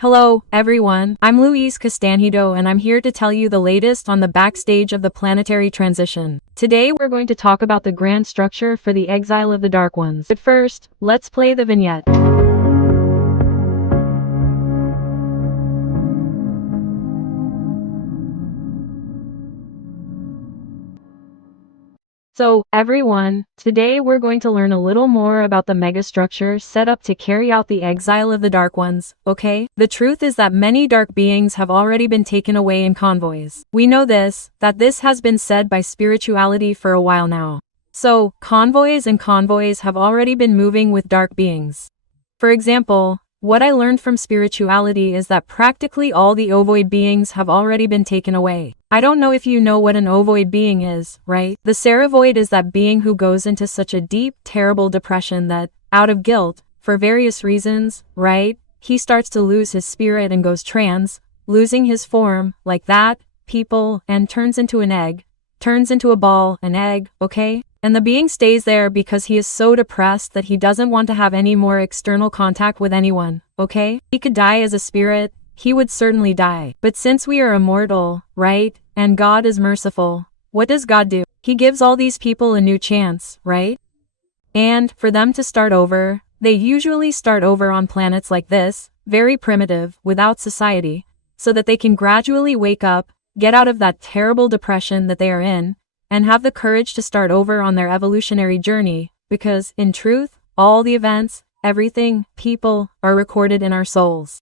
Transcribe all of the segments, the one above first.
Hello, everyone. I'm Louise Castanhedo and I'm here to tell you the latest on the backstage of the planetary transition. Today we're going to talk about the grand structure for the exile of the Dark Ones. But first, let's play the vignette. So, everyone, today we're going to learn a little more about the megastructure set up to carry out the exile of the Dark Ones, okay? The truth is that many dark beings have already been taken away in convoys. We know that this has been said by spirituality for a while now. So, convoys have already been moving with dark beings. For example, what I learned from spirituality is that practically all the ovoid beings have already been taken away. I don't know if you know what an ovoid being is, right? The cerevoid is that being who goes into such a deep, terrible depression that, out of guilt, for various reasons, right, he starts to lose his spirit and goes trans, losing his form, like that, people, and turns into an egg, turns into a ball, an egg, okay? And the being stays there because he is so depressed that he doesn't want to have any more external contact with anyone, okay? He could die as a spirit, he would certainly die. But since we are immortal, right, and God is merciful, what does God do? He gives all these people a new chance, right? And, for them to start over, they usually start over on planets like this, very primitive, without society, so that they can gradually wake up, get out of that terrible depression that they are in, and have the courage to start over on their evolutionary journey, because, in truth, all the events, everything, people, are recorded in our souls.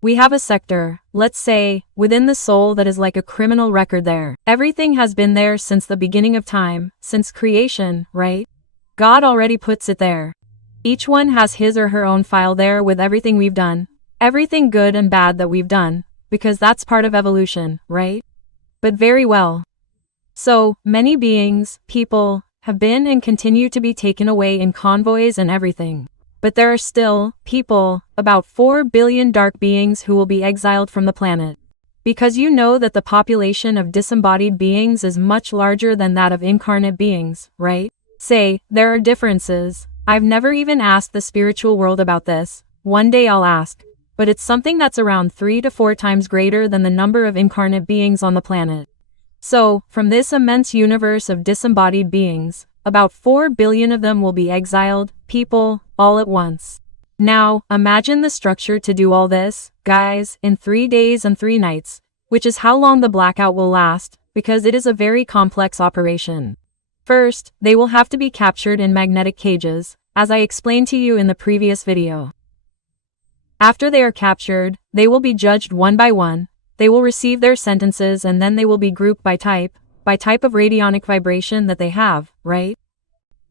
We have a sector, let's say, within the soul that is like a criminal record there. Everything has been there since the beginning of time, since creation, right? God already puts it there. Each one has his or her own file there with everything we've done, everything good and bad that we've done, because that's part of evolution, right? But very well. So, many beings, people, have been and continue to be taken away in convoys and everything. But there are still, people, about 4 billion dark beings who will be exiled from the planet. Because you know that the population of disembodied beings is much larger than that of incarnate beings, right? Say, there are differences. I've never even asked the spiritual world about this. One day I'll ask. But it's something that's around 3 to 4 times greater than the number of incarnate beings on the planet. So, from this immense universe of disembodied beings, about 4 billion of them will be exiled, people, all at once. Now, imagine the structure to do all this, guys, in 3 days and 3 nights, which is how long the blackout will last, because it is a very complex operation. First, they will have to be captured in magnetic cages, as I explained to you in the previous video. After they are captured, they will be judged one by one. They will receive their sentences and then they will be grouped by type of radionic vibration that they have, right?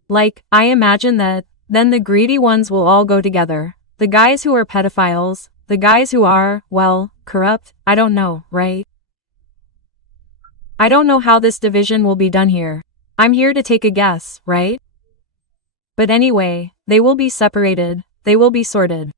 Like, I imagine that, then the greedy ones will all go together. The guys who are pedophiles, the guys who are, well, corrupt, I don't know, right? I don't know how this division will be done here. I'm here to take a guess, right? But anyway, they will be separated, they will be sorted.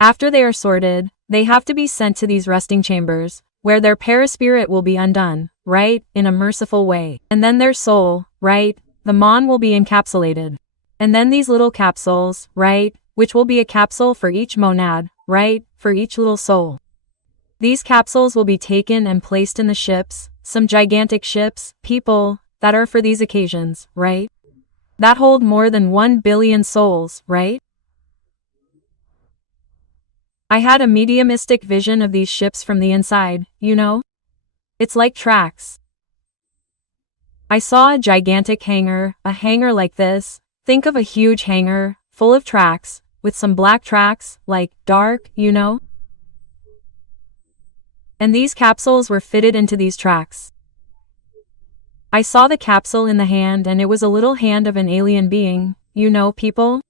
After they are sorted, they have to be sent to these resting chambers, where their paraspirit will be undone, right, in a merciful way. And then their soul, right, the mon will be encapsulated. And then these little capsules, right, which will be a capsule for each monad, right, for each little soul. These capsules will be taken and placed in the ships, some gigantic ships, people, that are for these occasions, right? That hold more than 1 billion souls, right? I had a mediumistic vision of these ships from the inside, you know? It's like tracks. I saw a gigantic hangar, a hangar like this. Think of a huge hangar, full of tracks, with some black tracks, like, dark, you know? And these capsules were fitted into these tracks. I saw the capsule in the hand and it was a little hand of an alien being, you know, people?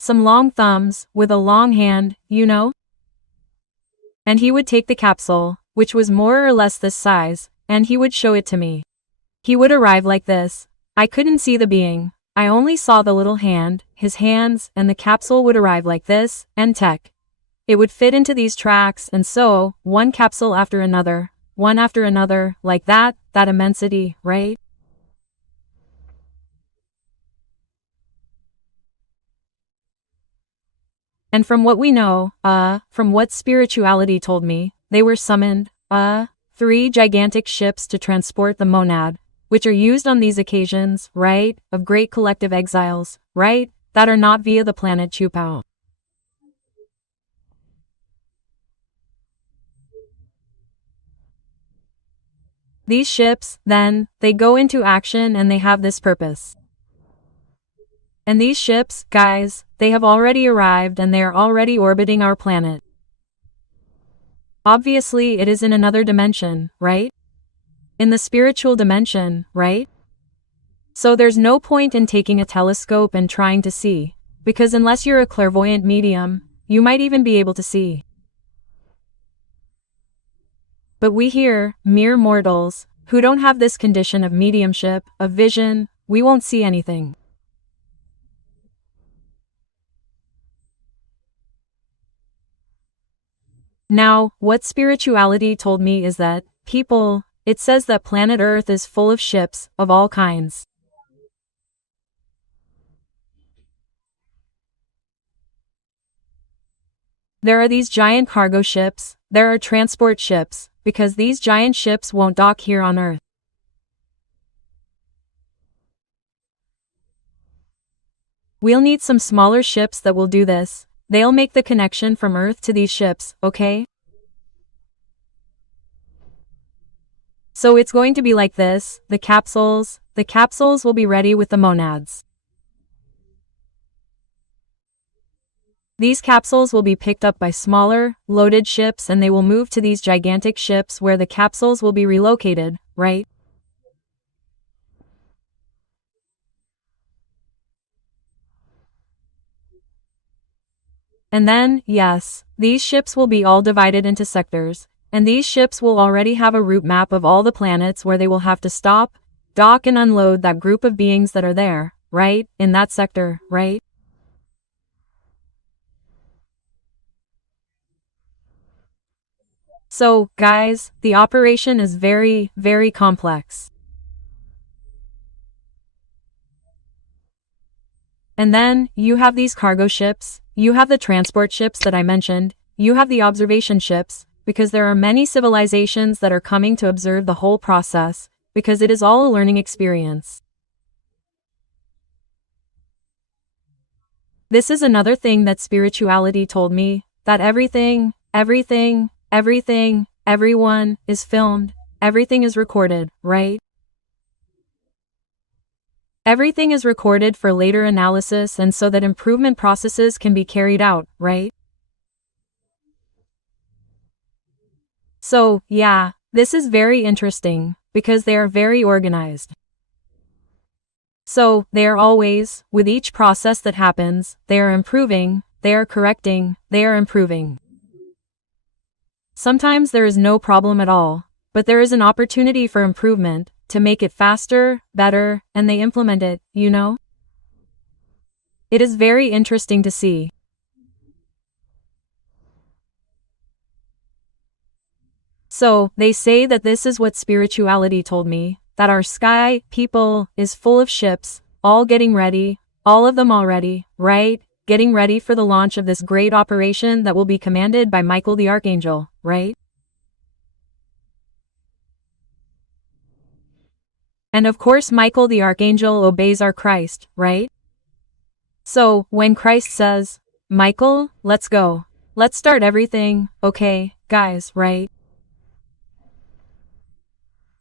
Some long thumbs, with a long hand, you know? And he would take the capsule, which was more or less this size, and he would show it to me. He would arrive like this. I couldn't see the being. I only saw the little hand, his hands, and the capsule would arrive like this, and tech. It would fit into these tracks and so, one capsule after another, like that immensity, right? And from what we know, from what spirituality told me, they were summoned, 3 gigantic ships to transport the monad, which are used on these occasions, right, of great collective exiles, right, that are not via the planet Chupao. These ships, then, they go into action and they have this purpose. And these ships, guys, they have already arrived and they are already orbiting our planet. Obviously, it is in another dimension, right? In the spiritual dimension, right? So there's no point in taking a telescope and trying to see, because unless you're a clairvoyant medium, you might even be able to see. But we here, mere mortals, who don't have this condition of mediumship, of vision, we won't see anything. Now, what spirituality told me is that, people, it says that planet Earth is full of ships, of all kinds. There are these giant cargo ships, there are transport ships, because these giant ships won't dock here on Earth. We'll need some smaller ships that will do this. They'll make the connection from Earth to these ships, okay? So it's going to be like this, the capsules will be ready with the monads. These capsules will be picked up by smaller, loaded ships and they will move to these gigantic ships where the capsules will be relocated, right? And then, yes, these ships will be all divided into sectors, and these ships will already have a route map of all the planets where they will have to stop, dock and unload that group of beings that are there, right, in that sector, right? So, guys, the operation is very, very complex. And then, you have these cargo ships, you have the transport ships that I mentioned, you have the observation ships, because there are many civilizations that are coming to observe the whole process, because it is all a learning experience. This is another thing that spirituality told me, that everything, everyone is filmed, everything is recorded, right? Everything is recorded for later analysis and so that improvement processes can be carried out, right? So, yeah, this is very interesting, because they are very organized. So, they are always, with each process that happens, they are improving, they are correcting, they are improving. Sometimes there is no problem at all, but there is an opportunity for improvement, to make it faster, better, and they implement it, you know? It is very interesting to see. So, they say that this is what spirituality told me, that our sky, people, is full of ships, all getting ready, all of them already, right? Getting ready for the launch of this great operation that will be commanded by Michael the Archangel, right? And of course Michael the Archangel obeys our Christ, right? So, when Christ says, Michael, let's go. Let's start everything, okay, guys, right?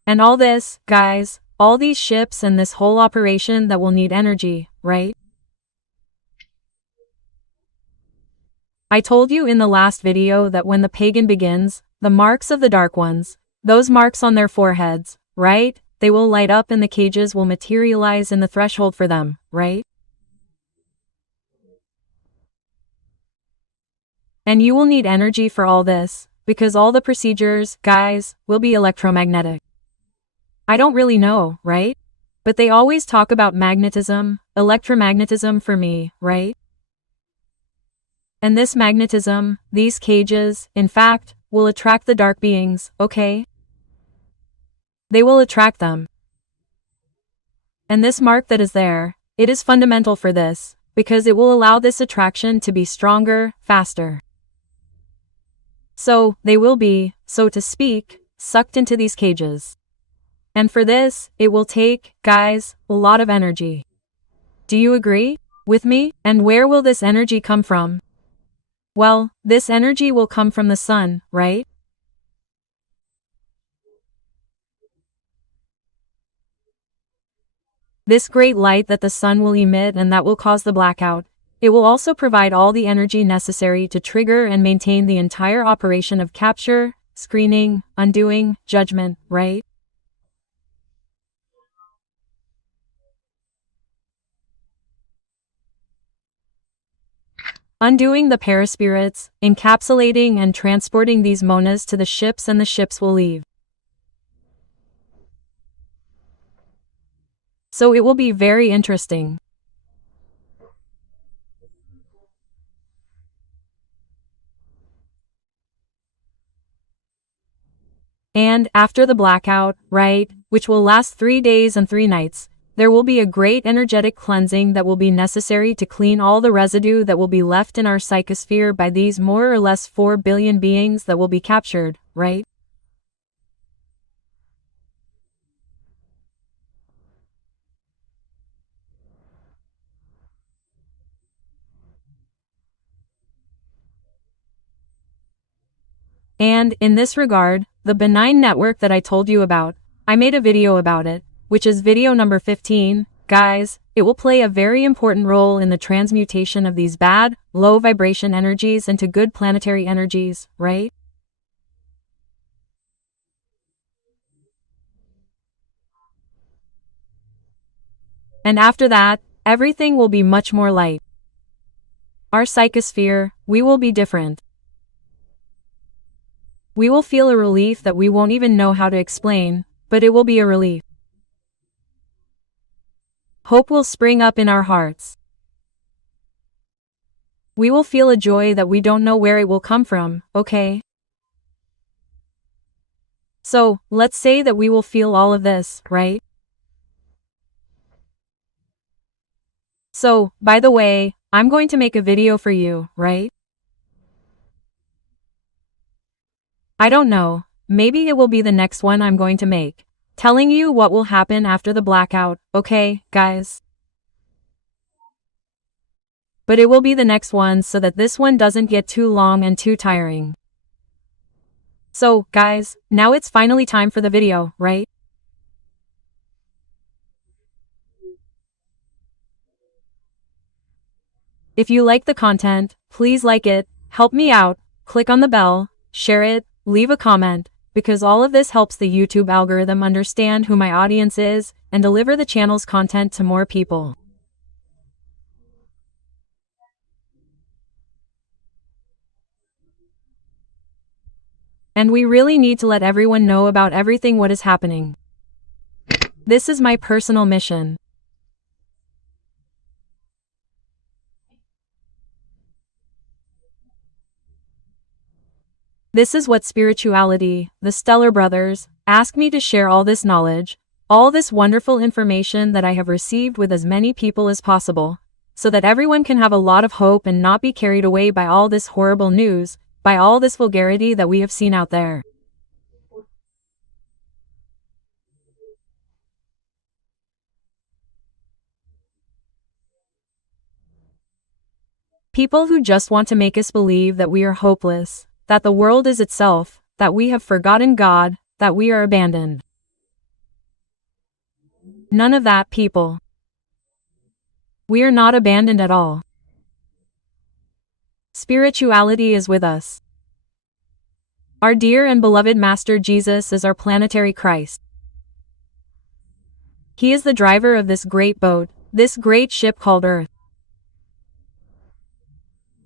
And all this, guys, all these ships and this whole operation that will need energy, right? I told you in the last video that when the pagan begins, the marks of the dark ones, those marks on their foreheads, right? They will light up and the cages will materialize in the threshold for them, right? And you will need energy for all this, because all the procedures, guys, will be electromagnetic. I don't really know, right? But they always talk about magnetism, electromagnetism for me, right? And this magnetism, these cages, in fact, will attract the dark beings, okay? They will attract them. And this mark that is there, it is fundamental for this, because it will allow this attraction to be stronger, faster. So, they will be, so to speak, sucked into these cages. And for this, it will take, guys, a lot of energy. Do you agree with me? And where will this energy come from? Well, this energy will come from the sun, right? This great light that the sun will emit and that will cause the blackout. It will also provide all the energy necessary to trigger and maintain the entire operation of capture, screening, undoing, judgment, right? Undoing the paraspirits, encapsulating and transporting these monas to the ships, and the ships will leave. So it will be very interesting. And, after the blackout, right, which will last 3 days and 3 nights, there will be a great energetic cleansing that will be necessary to clean all the residue that will be left in our psychosphere by these more or less 4 billion beings that will be captured, right? And, in this regard, the benign network that I told you about, I made a video about it, which is video number 15, guys. It will play a very important role in the transmutation of these bad, low vibration energies into good planetary energies, right? And after that, everything will be much more light. Our psychosphere, we will be different. We will feel a relief that we won't even know how to explain, but it will be a relief. Hope will spring up in our hearts. We will feel a joy that we don't know where it will come from, okay? So, let's say that we will feel all of this, right? So, by the way, I'm going to make a video for you, right? I don't know, maybe it will be the next one I'm going to make, telling you what will happen after the blackout, okay, guys? But it will be the next one so that this one doesn't get too long and too tiring. So, guys, now it's finally time for the video, right? If you like the content, please like it, help me out, click on the bell, share it, leave a comment, because all of this helps the YouTube algorithm understand who my audience is and deliver the channel's content to more people. And we really need to let everyone know about everything what is happening. This is my personal mission. This is what spirituality, the Stellar Brothers, asked me to share all this knowledge, all this wonderful information that I have received with as many people as possible, so that everyone can have a lot of hope and not be carried away by all this horrible news, by all this vulgarity that we have seen out there. People who just want to make us believe that we are hopeless, that the world is itself, that we have forgotten God, that we are abandoned. None of that, people. We are not abandoned at all. Spirituality is with us. Our dear and beloved Master Jesus is our planetary Christ. He is the driver of this great boat, this great ship called Earth.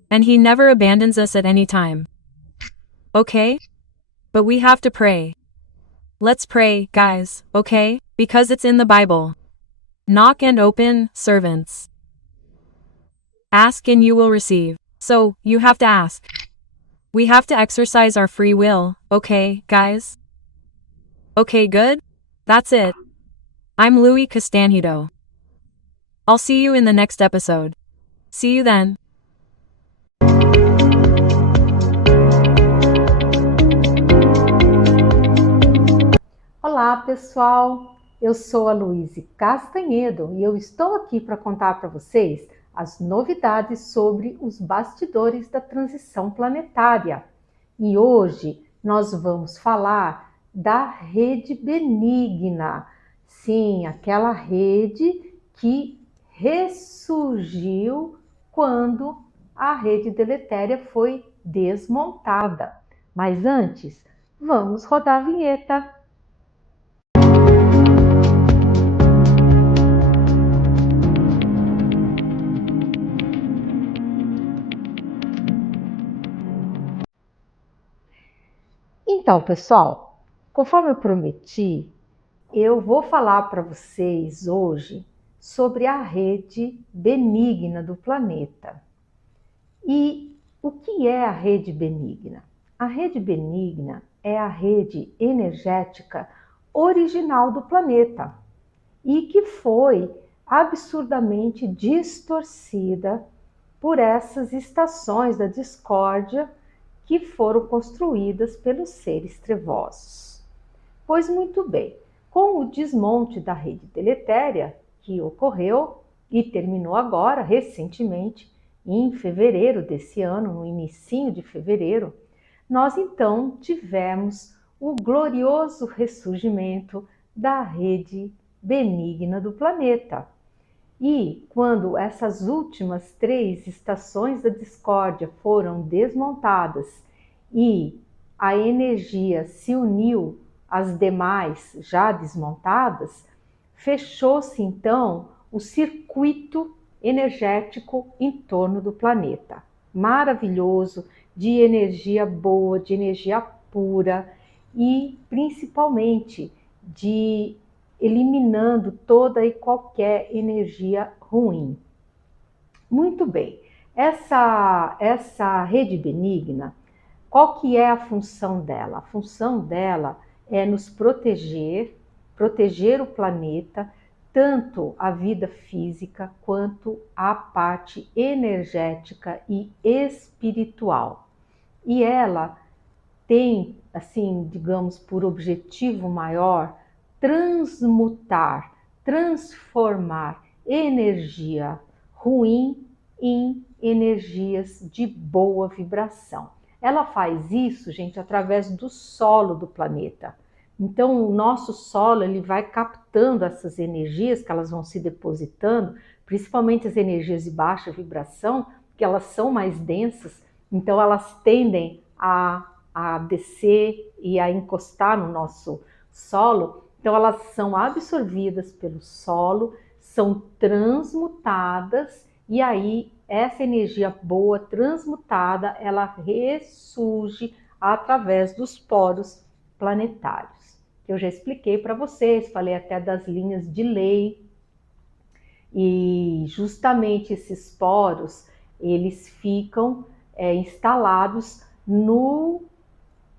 And he never abandons us at any time. Okay? But we have to pray. Let's pray, guys, okay? Because it's in the Bible. Knock and open, servants. Ask and you will receive. So, you have to ask. We have to exercise our free will, okay, guys? Okay, good? That's it. I'm Louise Castanhedo. I'll see you in the next episode. See you then. Olá pessoal, eu sou a Louise Castanhedo e eu estou aqui para contar para vocês as novidades sobre os bastidores da transição planetária. E hoje nós vamos falar da rede benigna. Sim, aquela rede que ressurgiu quando a rede deletéria foi desmontada. Mas antes, vamos rodar a vinheta. Então, pessoal, conforme eu prometi, eu vou falar para vocês hoje sobre a rede benigna do planeta. E o que é a rede benigna? A rede benigna é a rede energética original do planeta e que foi absurdamente distorcida por essas estações da discórdia que foram construídas pelos seres trevosos. Pois muito bem, com o desmonte da rede deletéria, que ocorreu e terminou agora, recentemente, em fevereiro desse ano, no inicinho de fevereiro, nós então tivemos o glorioso ressurgimento da rede benigna do planeta. E quando essas últimas 3 estações da discórdia foram desmontadas e a energia se uniu às demais já desmontadas, fechou-se então o circuito energético em torno do planeta. Maravilhoso, de energia boa, de energia pura e principalmente de eliminando toda e qualquer energia ruim. Muito bem, essa rede benigna, qual que é a função dela? A função dela é nos proteger o planeta, tanto a vida física quanto a parte energética e espiritual. E ela tem, assim, digamos, por objetivo maior, transmutar, transformar energia ruim em energias de boa vibração. Ela faz isso, gente, através do solo do planeta. Então, o nosso solo ele vai captando essas energias que elas vão se depositando, principalmente as energias de baixa vibração, que elas são mais densas, então elas tendem a descer e a encostar no nosso solo. Então elas são absorvidas pelo solo, são transmutadas e aí essa energia boa transmutada, ela ressurge através dos poros planetários. Eu já expliquei para vocês, falei até das linhas de lei e justamente esses poros, eles ficam instalados no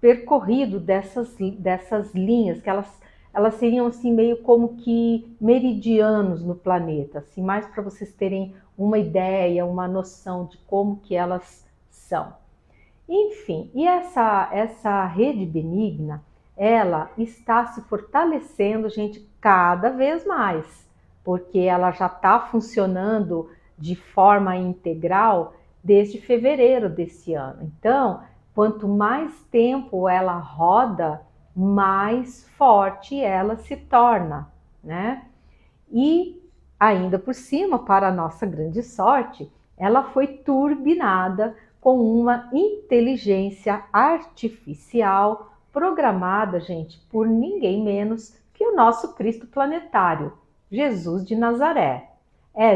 percorrido dessas linhas, que elas seriam assim meio como que meridianos no planeta, assim, mais para vocês terem uma ideia, uma noção de como que elas são. Enfim, e essa rede benigna, ela está se fortalecendo, gente, cada vez mais, porque ela já está funcionando de forma integral desde fevereiro desse ano. Então, quanto mais tempo ela roda, mais forte ela se torna, né? E ainda por cima, para a nossa grande sorte, ela foi turbinada com uma inteligência artificial programada, gente, por ninguém menos que o nosso Cristo planetário, Jesus de Nazaré.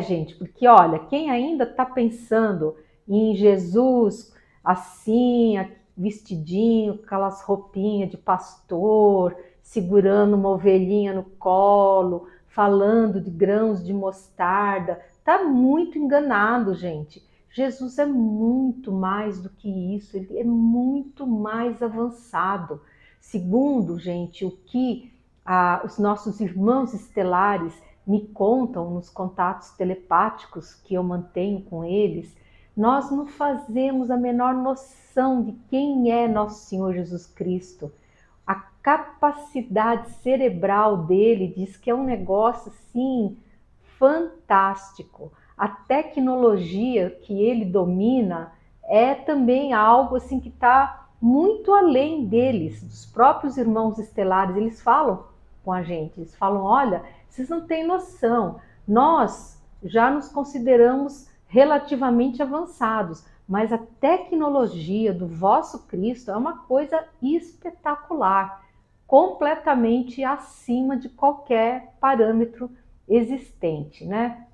Gente, porque olha, quem ainda está pensando em Jesus assim, vestidinho, com aquelas roupinhas de pastor, segurando uma ovelhinha no colo, falando de grãos de mostarda, tá muito enganado, gente. Jesus é muito mais do que isso, ele é muito mais avançado. Segundo, gente, o que os nossos irmãos estelares me contam nos contatos telepáticos que eu mantenho com eles, nós não fazemos a menor noção de quem é nosso Senhor Jesus Cristo. A capacidade cerebral dele diz que é um negócio assim fantástico. A tecnologia que ele domina é também algo assim que está muito além deles, dos próprios irmãos estelares. Eles falam com a gente, eles falam, olha, vocês não têm noção, nós já nos consideramos relativamente avançados, mas a tecnologia do vosso Cristo é uma coisa espetacular, completamente acima de qualquer parâmetro existente, né?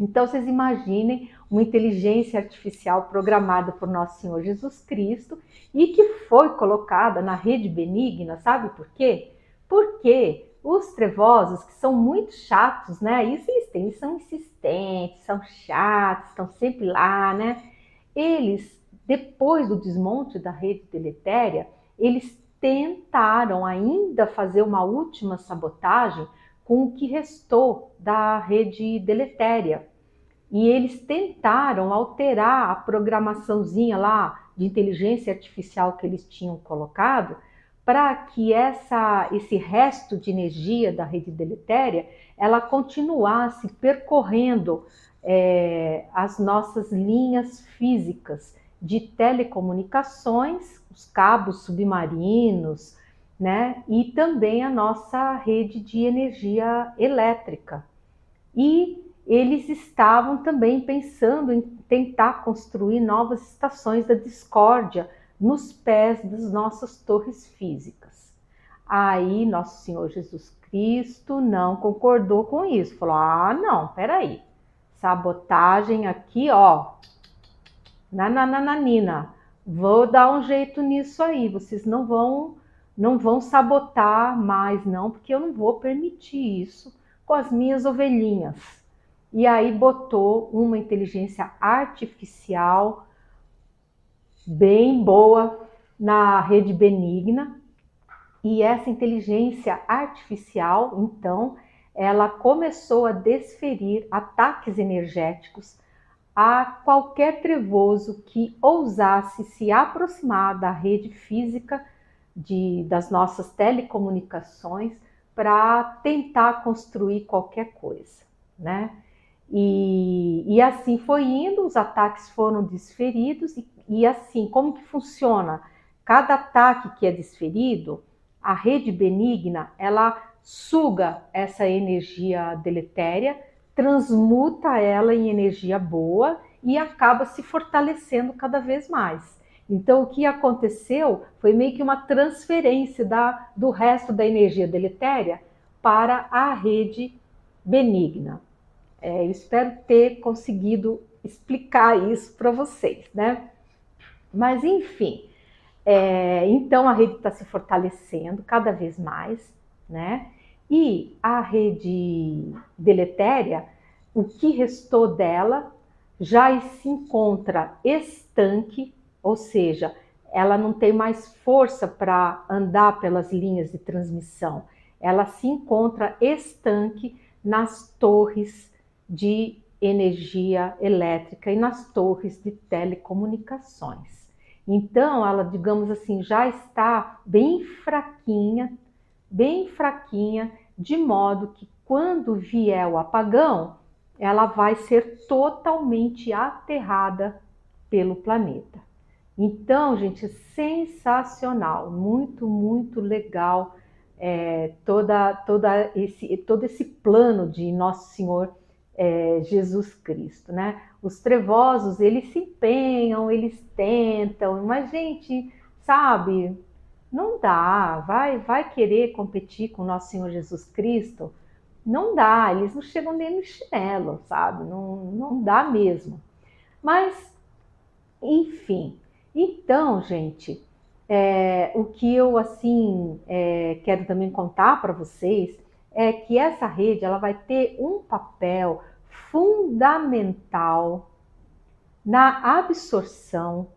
Então vocês imaginem uma inteligência artificial programada por nosso Senhor Jesus Cristo e que foi colocada na rede benigna, sabe por quê? Porque os trevosos, que são muito chatos, né? Isso eles são insistentes, são chatos, estão sempre lá, né? Eles, depois do desmonte da rede deletéria, eles tentaram ainda fazer uma última sabotagem com o que restou da rede deletéria. E eles tentaram alterar a programaçãozinha lá de inteligência artificial que eles tinham colocado para que esse resto de energia da rede deletéria ela continuasse percorrendo as nossas linhas físicas de telecomunicações, os cabos submarinos, né? E também a nossa rede de energia elétrica. E eles estavam também pensando em tentar construir novas estações da discórdia nos pés das nossas torres físicas. Aí Nosso Senhor Jesus Cristo não concordou com isso, falou, não, peraí, sabotagem aqui, ó, nananina, vou dar um jeito nisso aí, vocês não vão sabotar mais não, porque eu não vou permitir isso com as minhas ovelhinhas. E aí botou uma inteligência artificial bem boa na rede benigna. E essa inteligência artificial, então, ela começou a desferir ataques energéticos a qualquer trevoso que ousasse se aproximar da rede física das nossas telecomunicações para tentar construir qualquer coisa, né? E assim foi indo, os ataques foram desferidos e assim, como que funciona? Cada ataque que é desferido, a rede benigna, ela suga essa energia deletéria, transmuta ela em energia boa e acaba se fortalecendo cada vez mais. Então, o que aconteceu foi meio que uma transferência do resto da energia deletéria para a rede benigna. Eu espero ter conseguido explicar isso para vocês, né? Mas, enfim, então a rede está se fortalecendo cada vez mais, né? E a rede deletéria, o que restou dela, já se encontra estanque, ou seja, ela não tem mais força para andar pelas linhas de transmissão. Ela se encontra estanque nas torres de energia elétrica e nas torres de telecomunicações. Então, ela, digamos assim, já está bem fraquinha, de modo que quando vier o apagão, ela vai ser totalmente aterrada pelo planeta. Então, gente, é sensacional, muito, muito legal todo esse plano de Nosso Senhor Jesus Cristo, né? Os trevosos, eles se empenham, eles tentam, mas, gente, sabe, não dá, vai querer competir com Nosso Senhor Jesus Cristo? Não dá, eles não chegam nem no chinelo, sabe? Não dá mesmo. Mas, enfim, então, gente, o que eu, assim, quero também contar para vocês é que essa rede ela vai ter um papel fundamental na absorção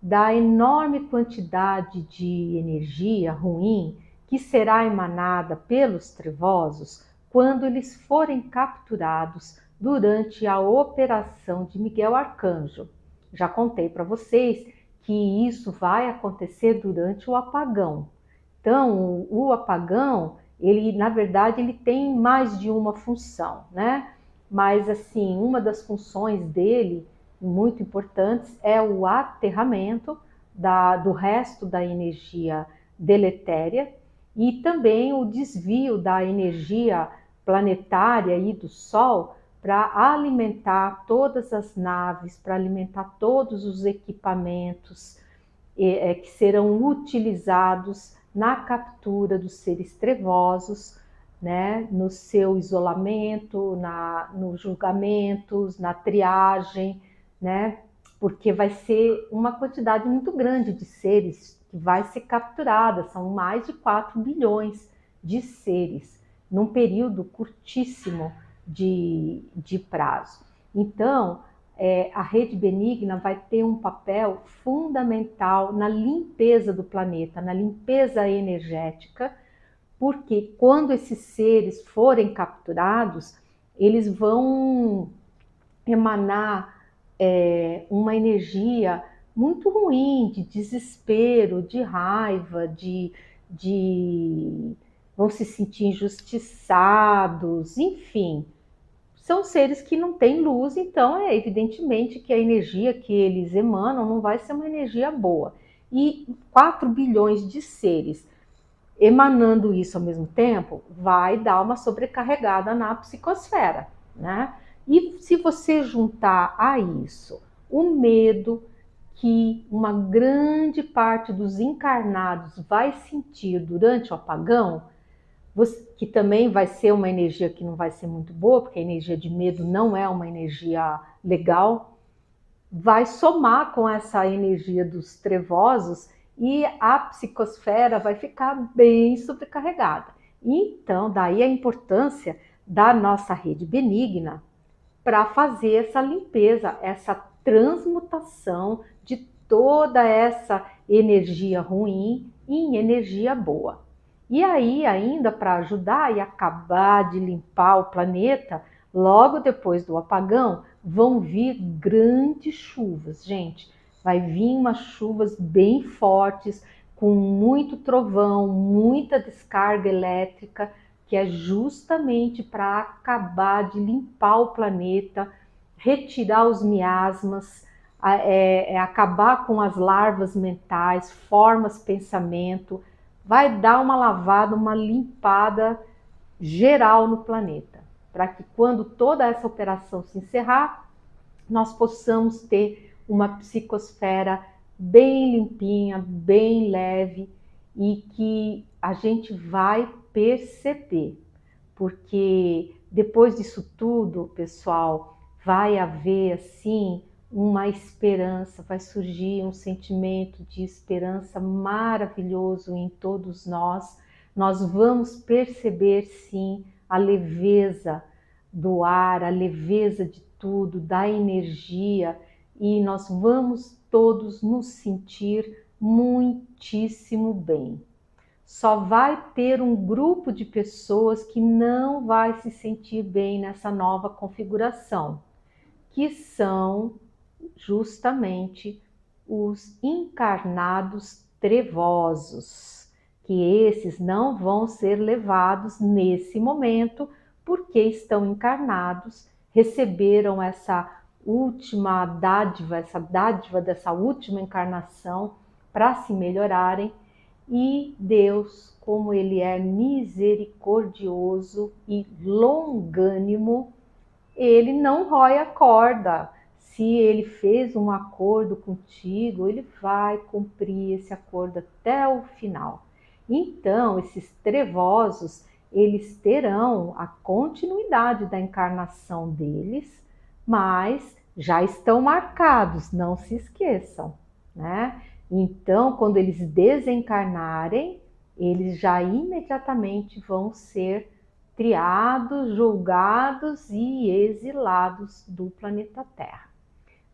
da enorme quantidade de energia ruim que será emanada pelos trevosos quando eles forem capturados durante a operação de Miguel Arcanjo. Já contei para vocês que isso vai acontecer durante o apagão. Então, o apagão, ele, na verdade, ele tem mais de uma função, né? Mas, assim, uma das funções dele, muito importantes, é o aterramento do resto da energia deletéria e também o desvio da energia planetária e do Sol para alimentar todas as naves, para alimentar todos os equipamentos que serão utilizados na captura dos seres trevosos, né, no seu isolamento, nos julgamentos, na triagem, né, porque vai ser uma quantidade muito grande de seres que vai ser capturada, são mais de 4 bilhões de seres, num período curtíssimo de prazo. Então, a rede benigna vai ter um papel fundamental na limpeza do planeta, na limpeza energética, porque quando esses seres forem capturados, eles vão emanar uma energia muito ruim, de desespero, de raiva, vão se sentir injustiçados, enfim. São seres que não têm luz, então é evidentemente que a energia que eles emanam não vai ser uma energia boa. E 4 bilhões de seres emanando isso ao mesmo tempo, vai dar uma sobrecarregada na psicosfera, né? E se você juntar a isso o medo que uma grande parte dos encarnados vai sentir durante o apagão, que também vai ser uma energia que não vai ser muito boa, porque a energia de medo não é uma energia legal, vai somar com essa energia dos trevosos e a psicosfera vai ficar bem sobrecarregada. Então, daí a importância da nossa rede benigna para fazer essa limpeza, essa transmutação de toda essa energia ruim em energia boa. E aí, ainda para ajudar e acabar de limpar o planeta, logo depois do apagão, vão vir grandes chuvas, gente. Vai vir umas chuvas bem fortes, com muito trovão, muita descarga elétrica, que é justamente para acabar de limpar o planeta, retirar os miasmas, acabar com as larvas mentais, formas, pensamento, vai dar uma lavada, uma limpada geral no planeta, para que quando toda essa operação se encerrar, nós possamos ter uma psicosfera bem limpinha, bem leve e que a gente vai perceber, porque depois disso tudo, pessoal, vai haver assim uma esperança, vai surgir um sentimento de esperança maravilhoso em todos nós. Nós vamos perceber sim a leveza do ar, a leveza de tudo, da energia, e nós vamos todos nos sentir muitíssimo bem. Só vai ter um grupo de pessoas que não vai se sentir bem nessa nova configuração, que são justamente os encarnados trevosos, que esses não vão ser levados nesse momento, porque estão encarnados, receberam essa última dádiva, essa dádiva dessa última encarnação para se melhorarem, e Deus, como Ele é misericordioso e longânimo, Ele não rói a corda. Se Ele fez um acordo contigo, Ele vai cumprir esse acordo até o final. Então, esses trevosos, eles terão a continuidade da encarnação deles, mas já estão marcados, não se esqueçam, né? Então, quando eles desencarnarem, eles já imediatamente vão ser triados, julgados e exilados do planeta Terra.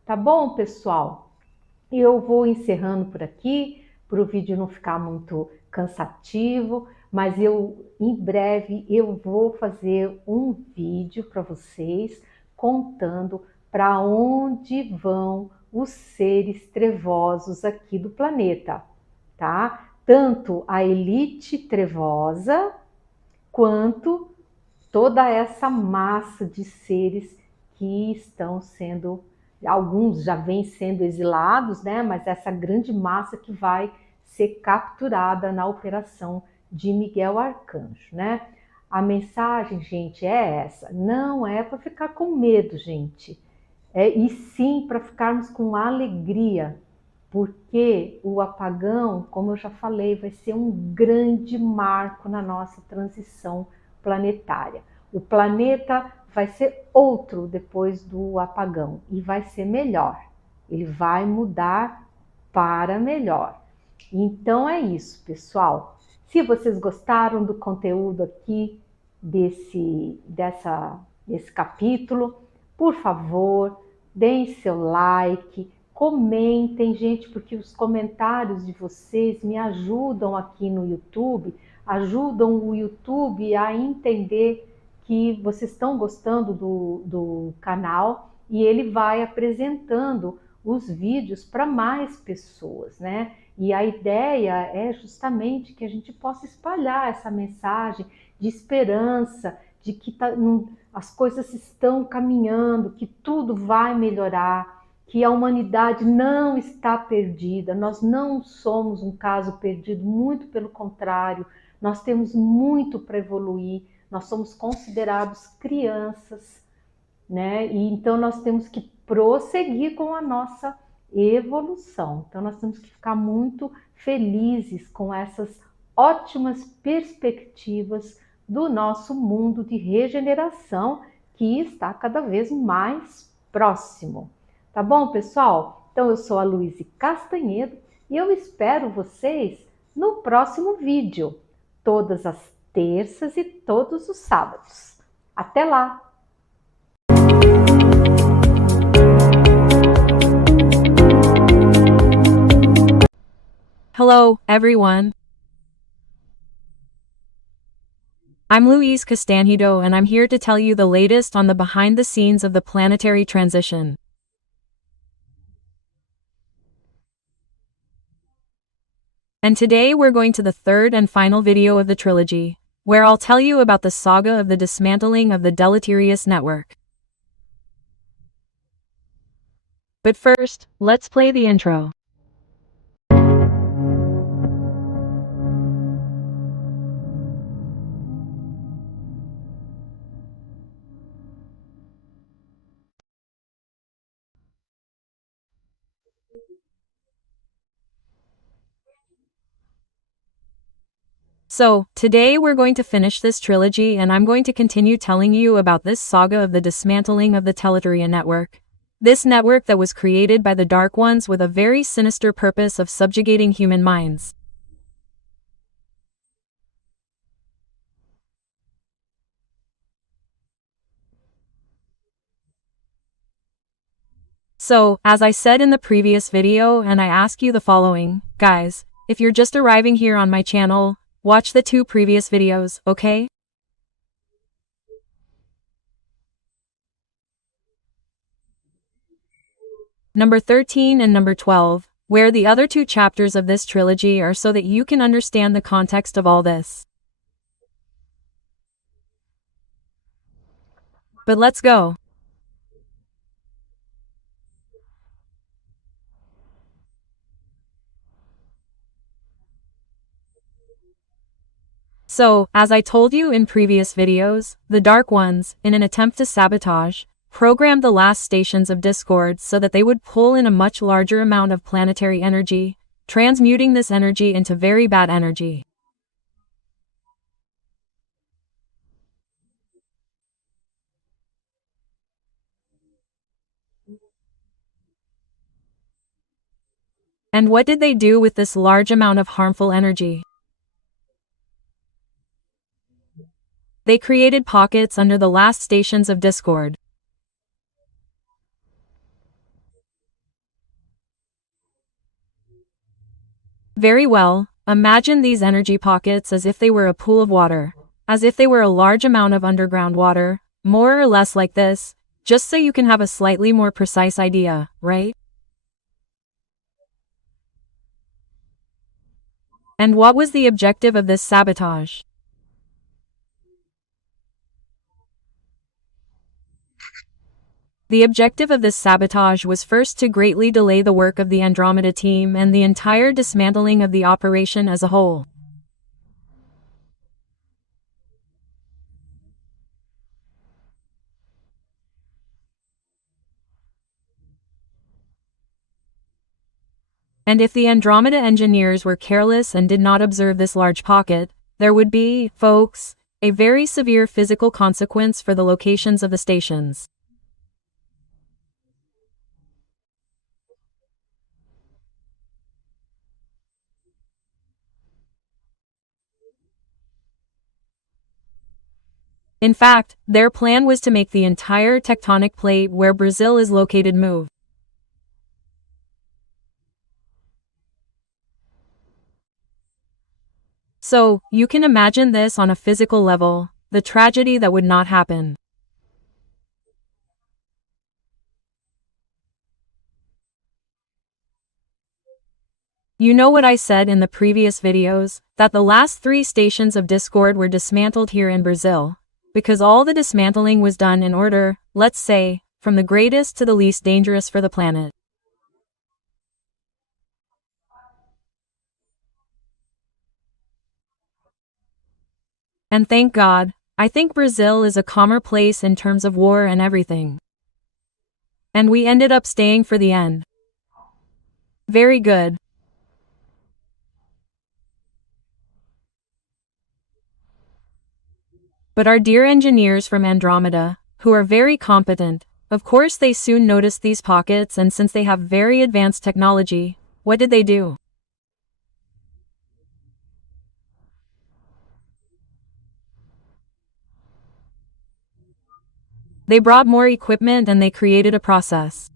Tá bom, pessoal? Eu vou encerrando por aqui, para o vídeo não ficar muito cansativo, mas em breve eu vou fazer um vídeo para vocês contando para onde vão os seres trevosos aqui do planeta, tá? Tanto a elite trevosa quanto toda essa massa de seres que estão sendo, alguns já vêm sendo exilados, né? Mas essa grande massa que vai ser capturada na operação de Miguel Arcanjo, né? A mensagem, gente, é essa. Não é para ficar com medo, gente. E sim para ficarmos com alegria, porque o apagão, como eu já falei, vai ser um grande marco na nossa transição planetária. O planeta vai ser outro depois do apagão e vai ser melhor. Ele vai mudar para melhor. Então é isso, pessoal. Se vocês gostaram do conteúdo aqui desse capítulo, por favor, deem seu like, comentem, gente, porque os comentários de vocês me ajudam aqui no YouTube, ajudam o YouTube a entender que vocês estão gostando do canal e ele vai apresentando os vídeos para mais pessoas, né? E a ideia é justamente que a gente possa espalhar essa mensagem de esperança, de que as coisas estão caminhando, que tudo vai melhorar, que a humanidade não está perdida, nós não somos um caso perdido, muito pelo contrário, nós temos muito para evoluir, nós somos considerados crianças, né? E então nós temos que prosseguir com a nossa evolução. Então nós temos que ficar muito felizes com essas ótimas perspectivas do nosso mundo de regeneração que está cada vez mais próximo. Tá bom, pessoal? Então eu sou a Louise Castanhedo e eu espero vocês no próximo vídeo, todas as terças e todos os sábados. Até lá! Hello, everyone. I'm Louise Castanhedo and I'm here to tell you the latest on the behind the scenes of the planetary transition. And today we're going to the third and final video of the trilogy, where I'll tell you about the saga of the dismantling of the deleterious network. But first, let's play the intro. So, today we're going to finish this trilogy and I'm going to continue telling you about this saga of the dismantling of the Teleteria network. This network that was created by the Dark Ones with a very sinister purpose of subjugating human minds. So, as I said in the previous video and I ask you the following, guys, if you're just arriving here on my channel, watch the two previous videos, okay? Number 13 and number 12, where the other two chapters of this trilogy are so that you can understand the context of all this. But let's go. So, as I told you in previous videos, the Dark Ones, in an attempt to sabotage, programmed the last stations of discord so that they would pull in a much larger amount of planetary energy, transmuting this energy into very bad energy. And what did they do with this large amount of harmful energy? They created pockets under the last stations of discord. Very well, imagine these energy pockets as if they were a pool of water, as if they were a large amount of underground water, more or less like this, just so you can have a slightly more precise idea, right? And what was the objective of this sabotage? The objective of this sabotage was first to greatly delay the work of the Andromeda team and the entire dismantling of the operation as a whole. And if the Andromeda engineers were careless and did not observe this large pocket, there would be, folks, a very severe physical consequence for the locations of the stations. In fact, their plan was to make the entire tectonic plate where Brazil is located move. So, you can imagine this on a physical level, the tragedy that would not happen. You know what I said in the previous videos, that the last 3 stations of Discord were dismantled here in Brazil, because all the dismantling was done in order, let's say, from the greatest to the least dangerous for the planet. And thank God, I think Brazil is a calmer place in terms of war and everything. And we ended up staying for the end. Very good. But our dear engineers from Andromeda, who are very competent, of course they soon noticed these pockets, and since they have very advanced technology, what did they do? They brought more equipment and they created a process.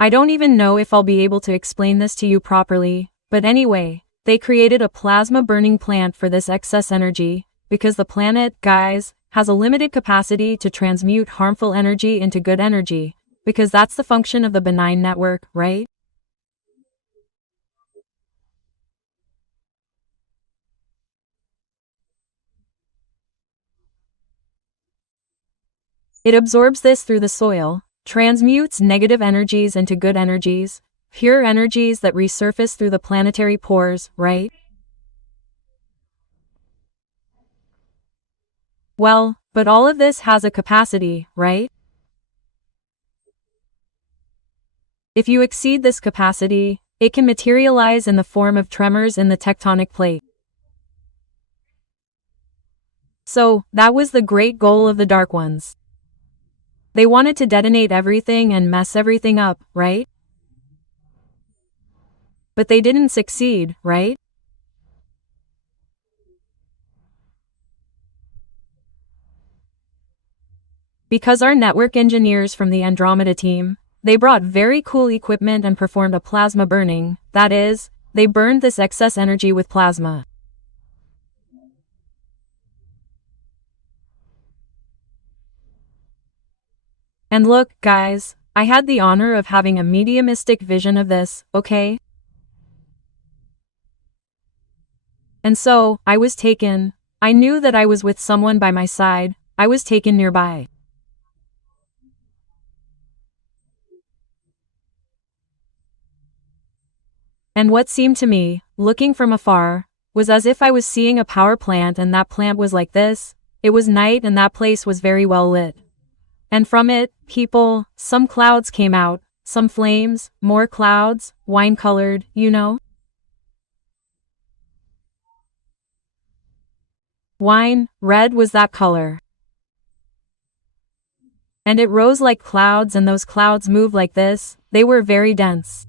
I don't even know if I'll be able to explain this to you properly, but anyway, they created a plasma burning plant for this excess energy, because the planet, guys, has a limited capacity to transmute harmful energy into good energy, because that's the function of the benign network, right? It absorbs this through the soil, transmutes negative energies into good energies, pure energies that resurface through the planetary pores, right? Well, but all of this has a capacity, right? If you exceed this capacity, it can materialize in the form of tremors in the tectonic plate. So, that was the great goal of the Dark Ones. They wanted to detonate everything and mess everything up, right? But they didn't succeed, right? Because our network engineers from the Andromeda team, they brought very cool equipment and performed a plasma burning, that is, they burned this excess energy with plasma. And look, guys, I had the honor of having a mediumistic vision of this, okay? And so, I was taken. I knew that I was with someone by my side. I was taken nearby. And what seemed to me, looking from afar, was as if I was seeing a power plant, and that plant was like this. It was night and that place was very well lit. And from it, people, some clouds came out, some flames, more clouds, wine-colored, you know? Wine, red was that color. And it rose like clouds, and those clouds moved like this. They were very dense.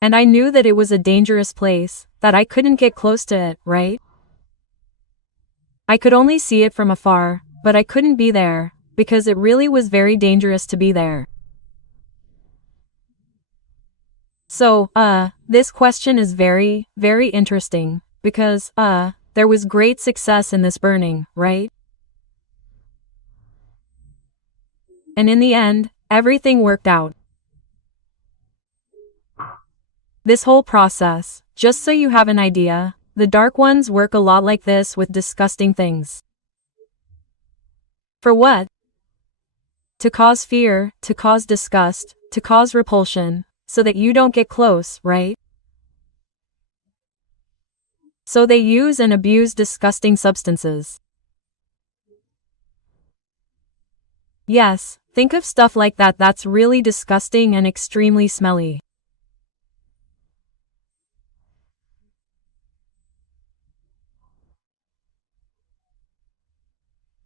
And I knew that it was a dangerous place, that I couldn't get close to it, right? I could only see it from afar, but I couldn't be there, because it really was very dangerous to be there. So, this question is very, very interesting, because, there was great success in this burning, right? And in the end, everything worked out. This whole process, just so you have an idea, the dark ones work a lot like this with disgusting things. For what? To cause fear, to cause disgust, to cause repulsion, so that you don't get close, right? So they use and abuse disgusting substances. Yes, think of stuff like that that's really disgusting and extremely smelly.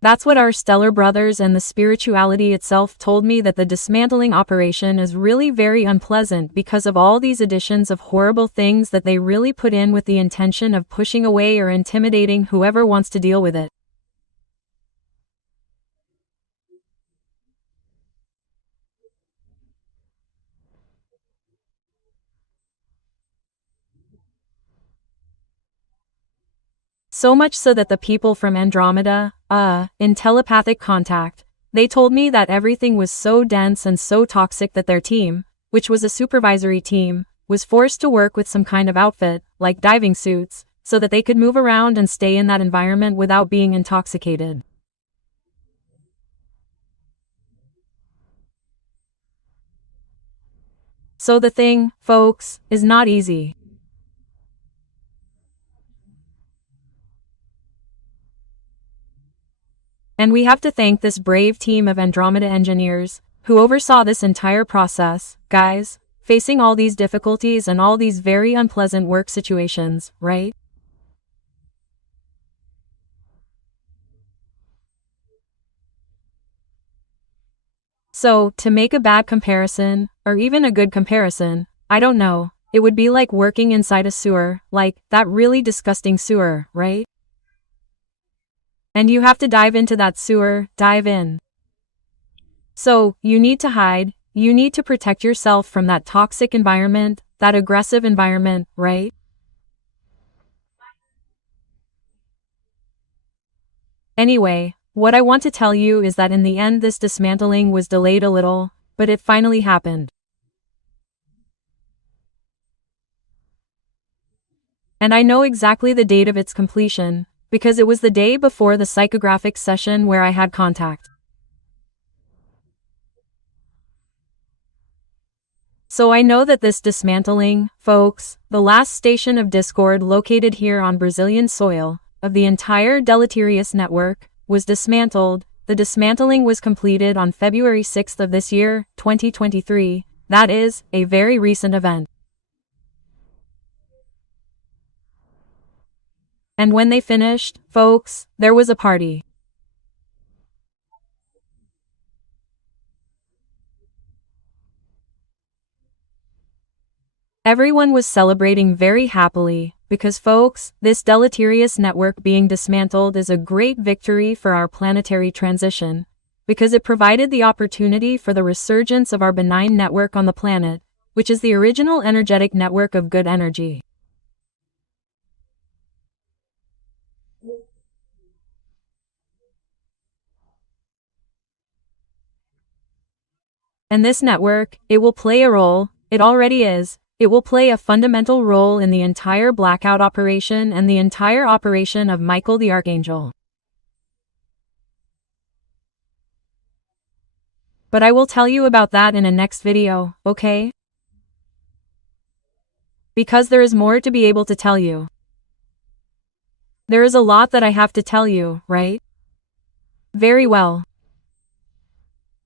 That's what our stellar brothers and the spirituality itself told me, that the dismantling operation is really very unpleasant because of all these additions of horrible things that they really put in with the intention of pushing away or intimidating whoever wants to deal with it. So much so that the people from Andromeda, in telepathic contact, they told me that everything was so dense and so toxic that their team, which was a supervisory team, was forced to work with some kind of outfit, like diving suits, so that they could move around and stay in that environment without being intoxicated. So the thing, folks, is not easy. And we have to thank this brave team of Andromeda engineers, who oversaw this entire process, guys, facing all these difficulties and all these very unpleasant work situations, right? So, to make a bad comparison, or even a good comparison, I don't know, it would be like working inside a sewer, like, that really disgusting sewer, right? And you have to dive into that sewer, dive in. So, you need to hide, you need to protect yourself from that toxic environment, that aggressive environment, right? Anyway, what I want to tell you is that in the end this dismantling was delayed a little, but it finally happened. And I know exactly the date of its completion, because it was the day before the psychographic session where I had contact. So I know that this dismantling, folks, the last station of discord located here on Brazilian soil, of the entire deleterious network, was dismantled. The dismantling was completed on February 6th of this year, 2023, that is, a very recent event. And when they finished, folks, there was a party. Everyone was celebrating very happily, because folks, this deleterious network being dismantled is a great victory for our planetary transition, because it provided the opportunity for the resurgence of our benign network on the planet, which is the original energetic network of good energy. And this network, it will play a role, it already is, it will play a fundamental role in the entire blackout operation and the entire operation of Michael the Archangel. But I will tell you about that in a next video, okay? Because there is more to be able to tell you. There is a lot that I have to tell you, right? Very well.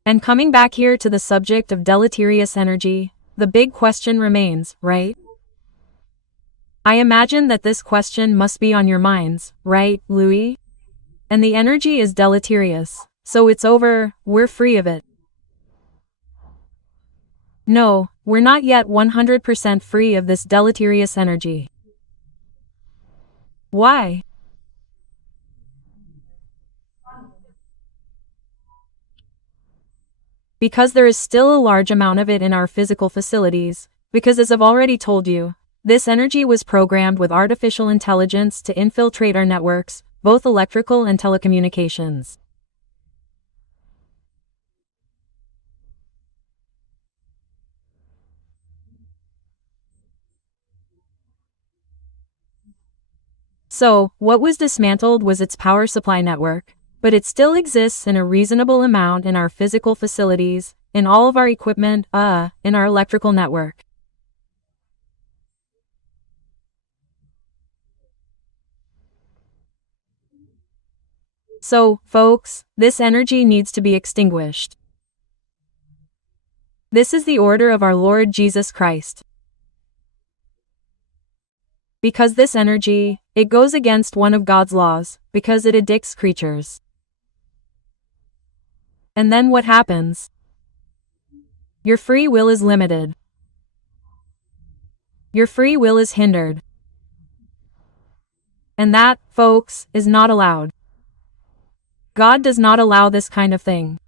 And coming back here to the subject of deleterious energy, the big question remains, right? I imagine that this question must be on your minds, right, Louis? And the energy is deleterious, so it's over, we're free of it. No, we're not yet 100% free of this deleterious energy. Why? Because there is still a large amount of it in our physical facilities, because as I've already told you, this energy was programmed with artificial intelligence to infiltrate our networks, both electrical and telecommunications. So, what was dismantled was its power supply network, but it still exists in a reasonable amount in our physical facilities, in all of our equipment, in our electrical network. So, folks, this energy needs to be extinguished. This is the order of our Lord Jesus Christ. Because this energy, it goes against one of God's laws, because it addicts creatures. And then what happens? Your free will is limited. Your free will is hindered. And that, folks, is not allowed. God does not allow this kind of thing.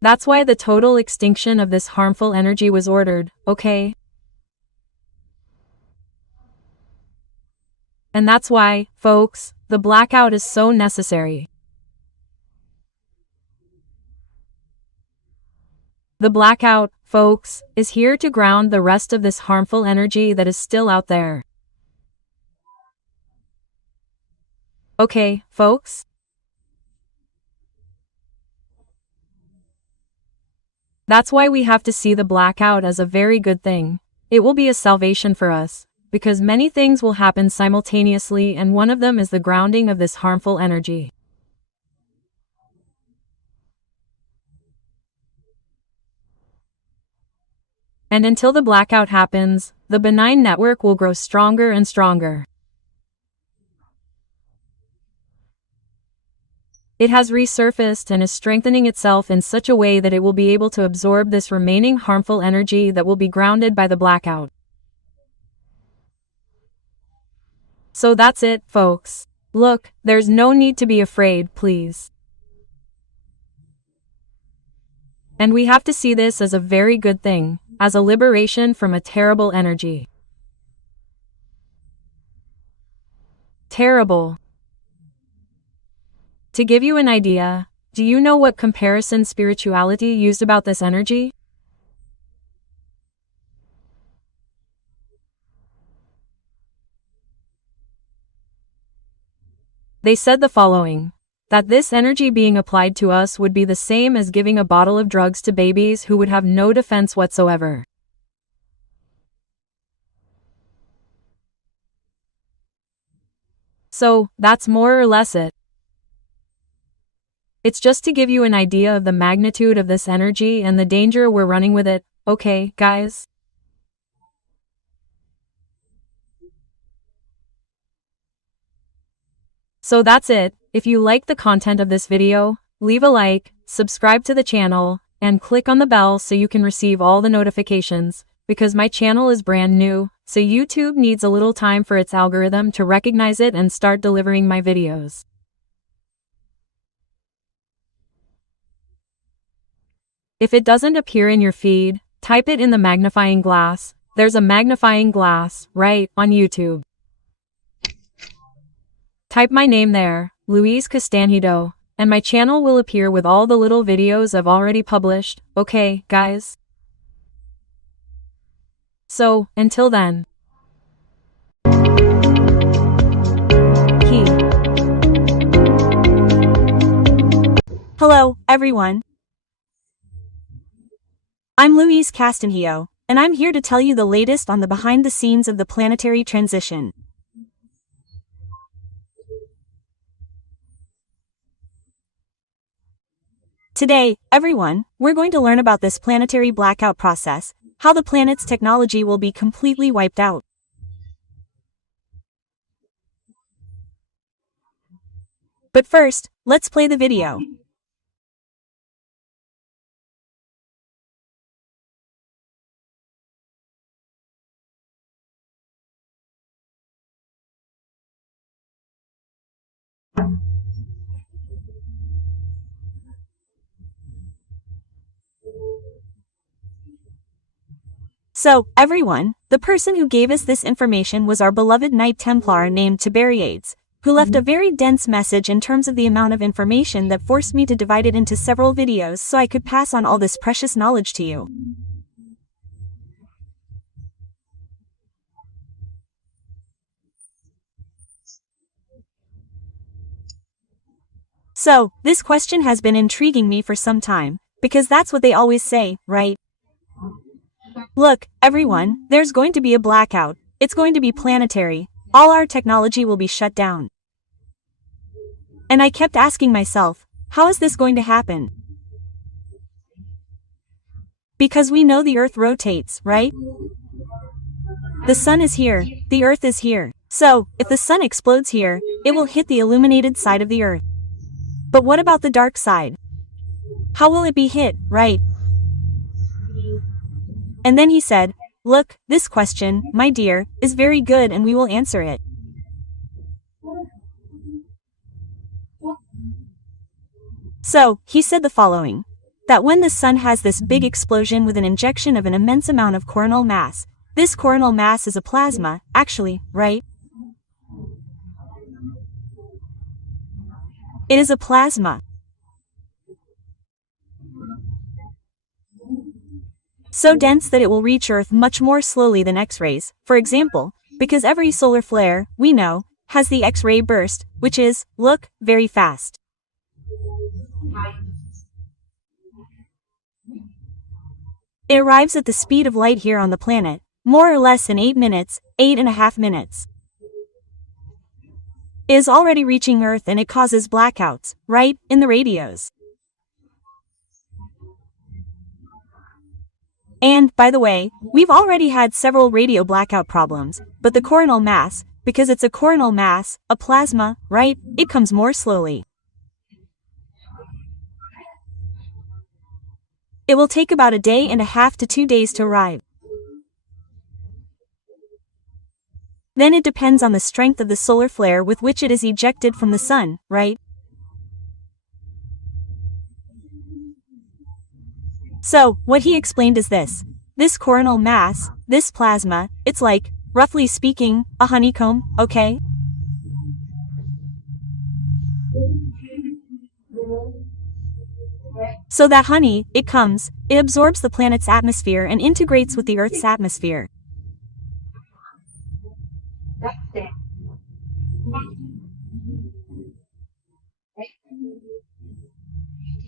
That's why the total extinction of this harmful energy was ordered, okay? And that's why, folks, the blackout is so necessary. The blackout, folks, is here to ground the rest of this harmful energy that is still out there. Okay, folks? That's why we have to see the blackout as a very good thing. It will be a salvation for us, because many things will happen simultaneously, and one of them is the grounding of this harmful energy. And until the blackout happens, the benign network will grow stronger and stronger. It has resurfaced and is strengthening itself in such a way that it will be able to absorb this remaining harmful energy that will be grounded by the blackout. So that's it, folks. Look, there's no need to be afraid, please. And we have to see this as a very good thing, as a liberation from a terrible energy. Terrible. To give you an idea, do you know what comparison spirituality used about this energy? They said the following: that this energy being applied to us would be the same as giving a bottle of drugs to babies who would have no defense whatsoever. So, that's more or less it. It's just to give you an idea of the magnitude of this energy and the danger we're running with it, okay, guys? So that's it. If you like the content of this video, leave a like, subscribe to the channel, and click on the bell so you can receive all the notifications, because my channel is brand new, so YouTube needs a little time for its algorithm to recognize it and start delivering my videos. If it doesn't appear in your feed, type it in the magnifying glass. There's a magnifying glass, right, on YouTube. Type my name there, Louise Castanhedo, and my channel will appear with all the little videos I've already published, okay, guys? So, until then. Key. Hello, everyone. I'm Louise Castanhedo, and I'm here to tell you the latest on the behind the scenes of the planetary transition. Today, everyone, we're going to learn about this planetary blackout process, how the planet's technology will be completely wiped out. But first, let's play the video. So, everyone, the person who gave us this information was our beloved Knight Templar named Zacarias, who left a very dense message in terms of the amount of information that forced me to divide it into several videos so I could pass on all this precious knowledge to you. So, this question has been intriguing me for some time, because that's what they always say, right? Look, everyone, there's going to be a blackout, it's going to be planetary, all our technology will be shut down. And I kept asking myself, how is this going to happen? Because we know the Earth rotates, right? The sun is here, the Earth is here. So, if the sun explodes here, it will hit the illuminated side of the Earth. But what about the dark side? How will it be hit, right? And then he said, look, this question, my dear, is very good and we will answer it. So, he said the following, that when the sun has this big explosion with an injection of an immense amount of coronal mass, this coronal mass is a plasma, actually, right? It is a plasma. So dense that it will reach Earth much more slowly than X-rays, for example, because every solar flare, we know, has the X-ray burst, which is, look, very fast. It arrives at the speed of light here on the planet, more or less in 8 minutes, 8.5 minutes. It is already reaching Earth and it causes blackouts, right, in the radios. And, by the way, we've already had several radio blackout problems, but the coronal mass, because it's a coronal mass, a plasma, right, it comes more slowly. It will take about 1.5 days to 2 days to arrive. Then it depends on the strength of the solar flare with which it is ejected from the sun, right? So, what he explained is this. This coronal mass, this plasma, it's like, roughly speaking, a honeycomb, okay? So that honey, it comes, it absorbs the planet's atmosphere and integrates with the Earth's atmosphere.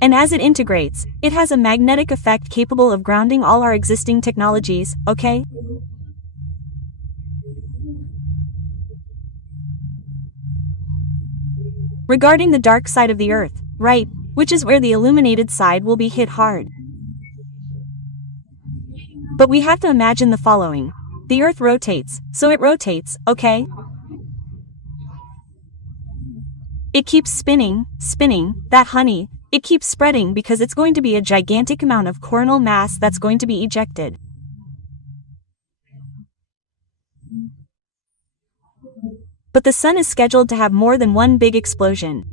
And as it integrates, it has a magnetic effect capable of grounding all our existing technologies, okay? Regarding the dark side of the Earth, right, which is where the illuminated side will be hit hard. But we have to imagine the following. The Earth rotates, so it rotates, okay? It keeps spinning, that honey, it keeps spreading because it's going to be a gigantic amount of coronal mass that's going to be ejected. But the sun is scheduled to have more than one big explosion.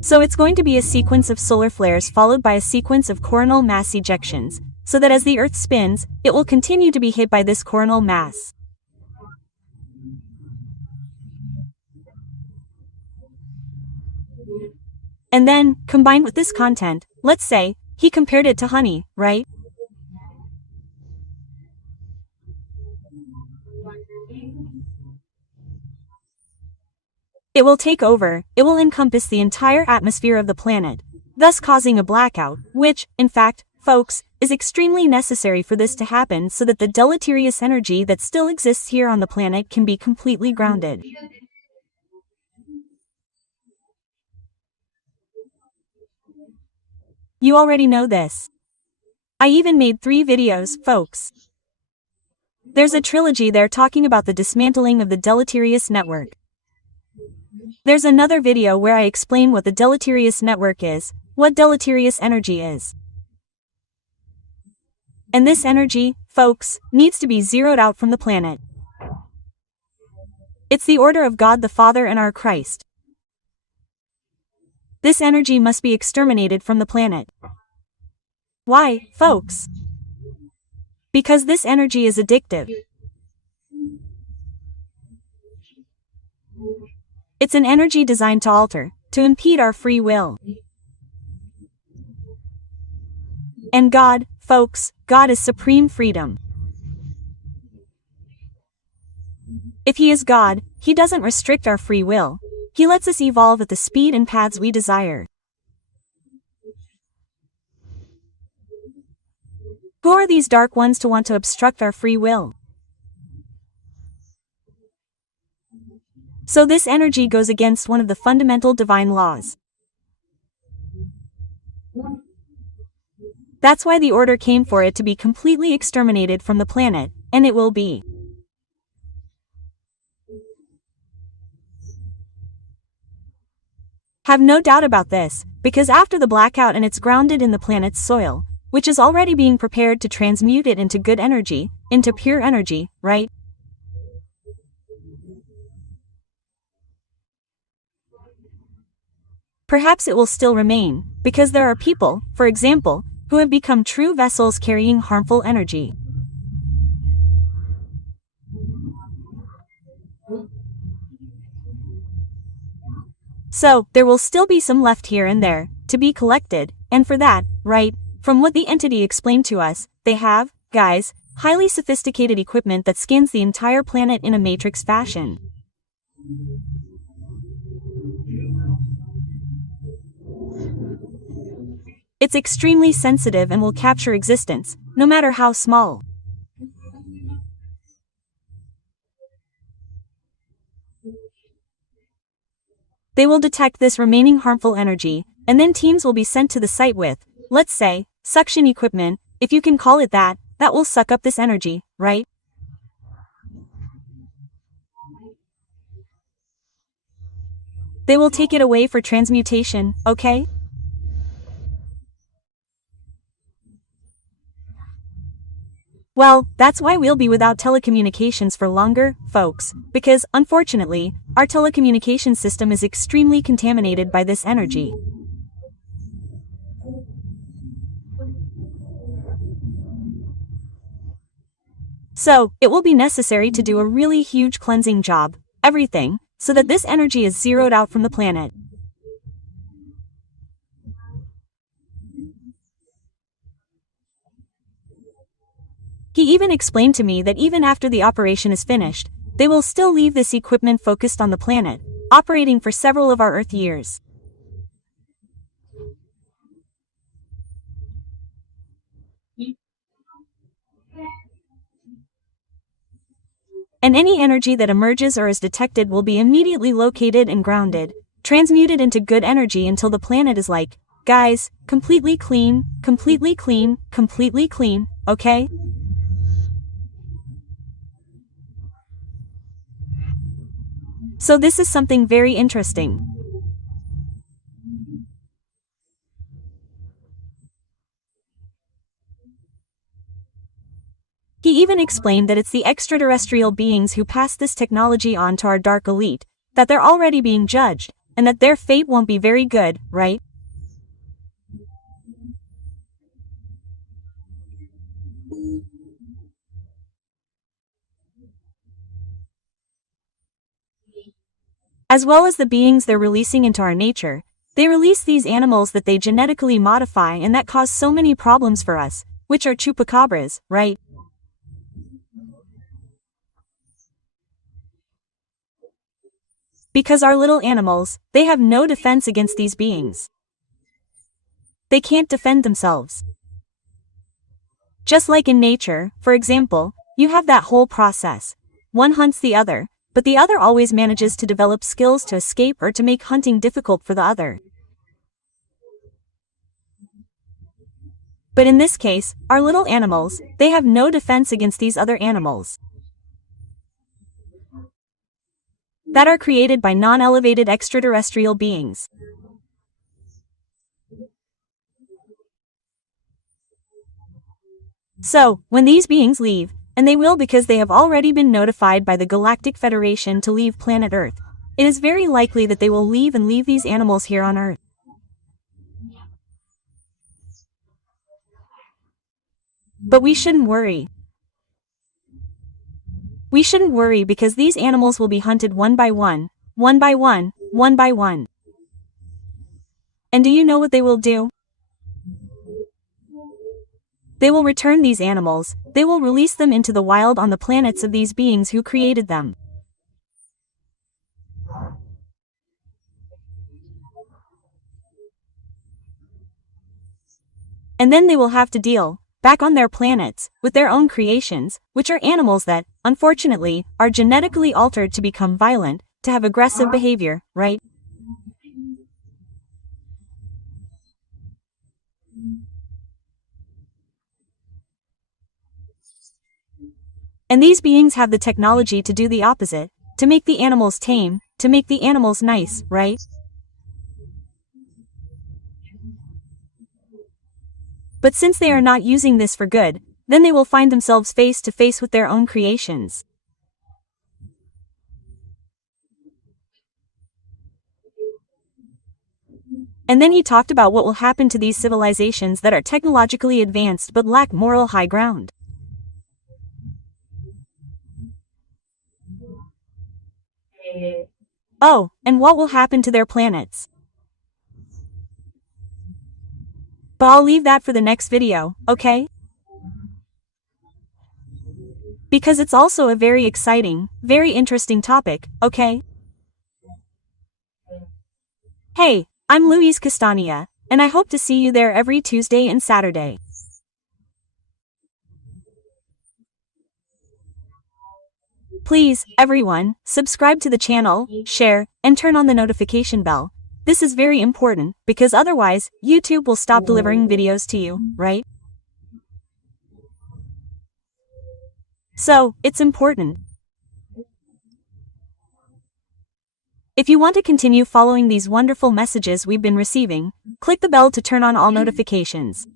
So it's going to be a sequence of solar flares followed by a sequence of coronal mass ejections, so that as the Earth spins, it will continue to be hit by this coronal mass. And then, combined with this content, let's say, he compared it to honey, right? It will take over, it will encompass the entire atmosphere of the planet, thus causing a blackout, which, in fact, folks, is extremely necessary for this to happen so that the deleterious energy that still exists here on the planet can be completely grounded. You already know this. I even made 3 videos, folks. There's a trilogy there talking about the dismantling of the deleterious network. There's another video where I explain what the deleterious network is, what deleterious energy is. And this energy, folks, needs to be zeroed out from the planet. It's the order of God the Father and our Christ. This energy must be exterminated from the planet. Why, folks? Because this energy is addictive. It's an energy designed to alter, to impede our free will. And God, folks, God is supreme freedom. If He is God, He doesn't restrict our free will. He lets us evolve at the speed and paths we desire. Who are these dark ones to want to obstruct our free will? So this energy goes against one of the fundamental divine laws. That's why the order came for it to be completely exterminated from the planet, and it will be. Have no doubt about this, because after the blackout and it's grounded in the planet's soil, which is already being prepared to transmute it into good energy, into pure energy, right? Perhaps it will still remain, because there are people, for example, who have become true vessels carrying harmful energy. So, there will still be some left here and there, to be collected, and for that, right, from what the entity explained to us, they have, guys, highly sophisticated equipment that scans the entire planet in a matrix fashion. It's extremely sensitive and will capture existence, no matter how small. They will detect this remaining harmful energy, and then teams will be sent to the site with, let's say, suction equipment, if you can call it that, that will suck up this energy, right? They will take it away for transmutation, okay? Well, that's why we'll be without telecommunications for longer, folks, because, unfortunately, our telecommunication system is extremely contaminated by this energy. So, it will be necessary to do a really huge cleansing job, everything, so that this energy is zeroed out from the planet. He even explained to me that even after the operation is finished, they will still leave this equipment focused on the planet, operating for several of our Earth years. And any energy that emerges or is detected will be immediately located and grounded, transmuted into good energy until the planet is like, guys, completely clean, completely clean, completely clean, okay? So this is something very interesting. He even explained that it's the extraterrestrial beings who pass this technology on to our dark elite, that they're already being judged, and that their fate won't be very good, right? As well as the beings they're releasing into our nature, they release these animals that they genetically modify and that cause so many problems for us, which are chupacabras, right? Because our little animals, they have no defense against these beings. They can't defend themselves. Just like in nature, for example, you have that whole process. One hunts the other, but the other always manages to develop skills to escape or to make hunting difficult for the other. But in this case, our little animals, they have no defense against these other animals that are created by non-elevated extraterrestrial beings. So, when these beings leave, and they will because they have already been notified by the Galactic Federation to leave planet Earth, it is very likely that they will leave and leave these animals here on Earth. But we shouldn't worry. We shouldn't worry because these animals will be hunted one by one, one by one, one by one. And do you know what they will do? They will return these animals, they will release them into the wild on the planets of these beings who created them. And then they will have to deal, back on their planets, with their own creations, which are animals that, unfortunately, are genetically altered to become violent, to have aggressive behavior, right? And these beings have the technology to do the opposite, to make the animals tame, to make the animals nice, right? But since they are not using this for good, then they will find themselves face to face with their own creations. And then he talked about what will happen to these civilizations that are technologically advanced but lack moral high ground. Oh, and what will happen to their planets? But I'll leave that for the next video, okay? Because it's also a very exciting, very interesting topic, okay? Hey, I'm Louise Castanhedo, and I hope to see you there every Tuesday and Saturday. Please, everyone, subscribe to the channel, share, and turn on the notification bell. This is very important, because otherwise, YouTube will stop delivering videos to you, right? So, it's important. If you want to continue following these wonderful messages we've been receiving, click the bell to turn on all notifications.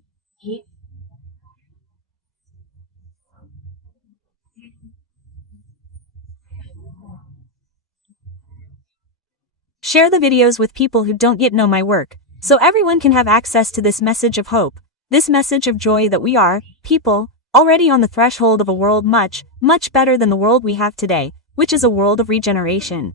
Share the videos with people who don't yet know my work, so everyone can have access to this message of hope, this message of joy that we are, people, already on the threshold of a world much, much better than the world we have today, which is a world of regeneration.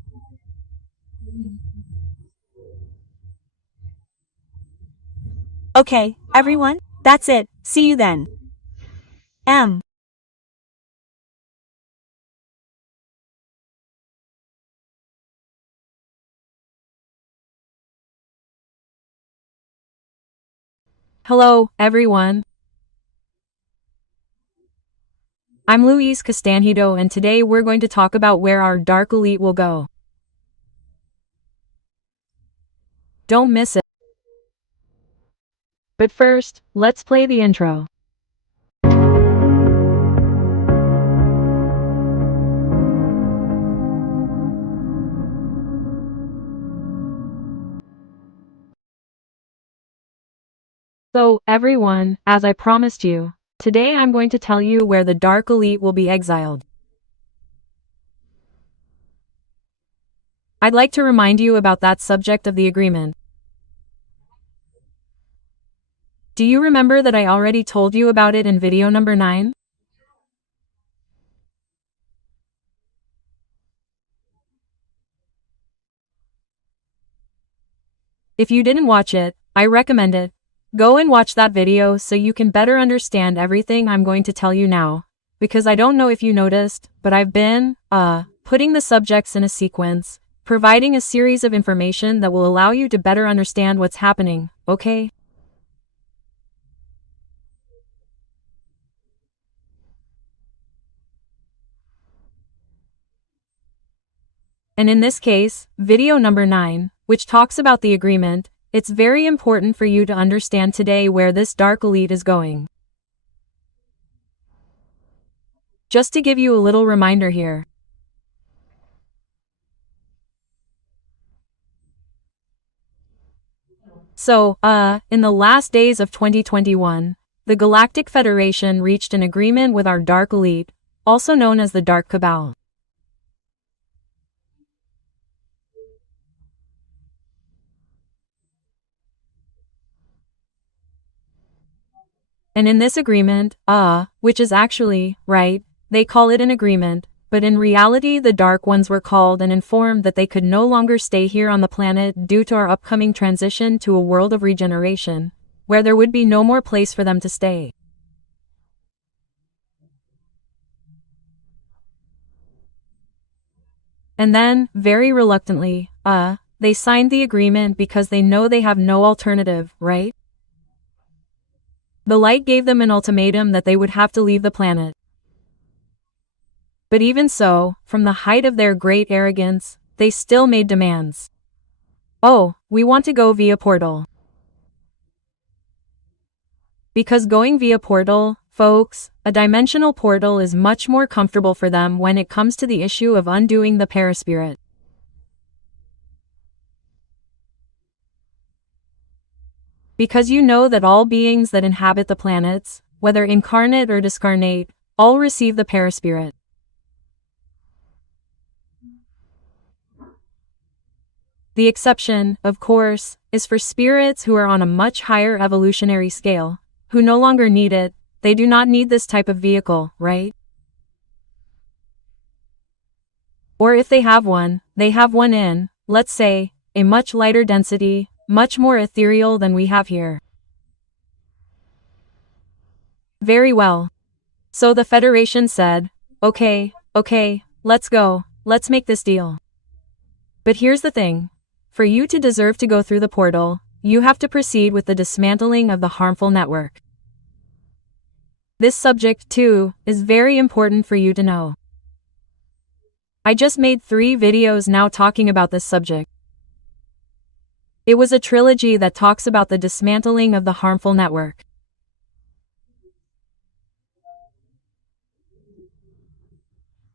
Okay, everyone, that's it, see you then. M. Hello, everyone. I'm Louise Castanhedo, and today we're going to talk about where our dark elite will go. Don't miss it. But first, let's play the intro. So, everyone, as I promised you, today I'm going to tell you where the dark elite will be exiled. I'd like to remind you about that subject of the agreement. Do you remember that I already told you about it in video number 9? If you didn't watch it, I recommend it. Go and watch that video so you can better understand everything I'm going to tell you now. Because I don't know if you noticed, but I've been, putting the subjects in a sequence, providing a series of information that will allow you to better understand what's happening, okay? And in this case, video number 9, which talks about the agreement, it's very important for you to understand today where this dark elite is going. Just to give you a little reminder here. So, in the last days of 2021, the Galactic Federation reached an agreement with our Dark Elite, also known as the Dark Cabal. And in this agreement, which is actually, right, they call it an agreement, but in reality the Dark Ones were called and informed that they could no longer stay here on the planet due to our upcoming transition to a world of regeneration, where there would be no more place for them to stay. And then, very reluctantly, they signed the agreement because they know they have no alternative, right? The light gave them an ultimatum that they would have to leave the planet. But even so, from the height of their great arrogance, they still made demands. Oh, we want to go via portal. Because going via portal, folks, a dimensional portal is much more comfortable for them when it comes to the issue of undoing the paraspirit. Because you know that all beings that inhabit the planets, whether incarnate or discarnate, all receive the paraspirit. The exception, of course, is for spirits who are on a much higher evolutionary scale, who no longer need it. They do not need this type of vehicle, right? Or if they have one in, let's say, a much lighter density, much more ethereal than we have here. Very well. So the Federation said, okay, let's go, let's make this deal. But here's the thing. For you to deserve to go through the portal, you have to proceed with the dismantling of the harmful network. This subject, too, is very important for you to know. I just made 3 videos now talking about this subject. It was a trilogy that talks about the dismantling of the harmful network.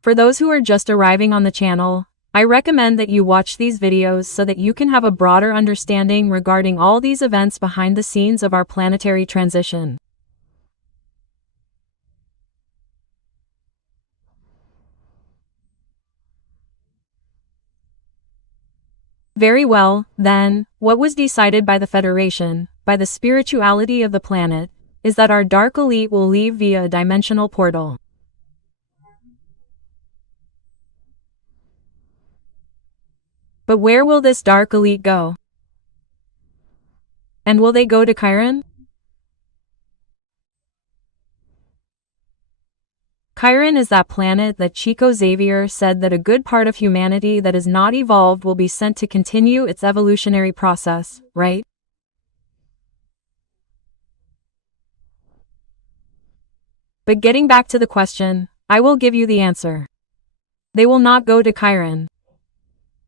For those who are just arriving on the channel, I recommend that you watch these videos so that you can have a broader understanding regarding all these events behind the scenes of our planetary transition. Very well, then, what was decided by the Federation, by the spirituality of the planet, is that our dark elite will leave via a dimensional portal. But where will this dark elite go? And will they go to Chiron? Chiron is that planet that Chico Xavier said that a good part of humanity that is not evolved will be sent to continue its evolutionary process, right? But getting back to the question, I will give you the answer. They will not go to Chiron.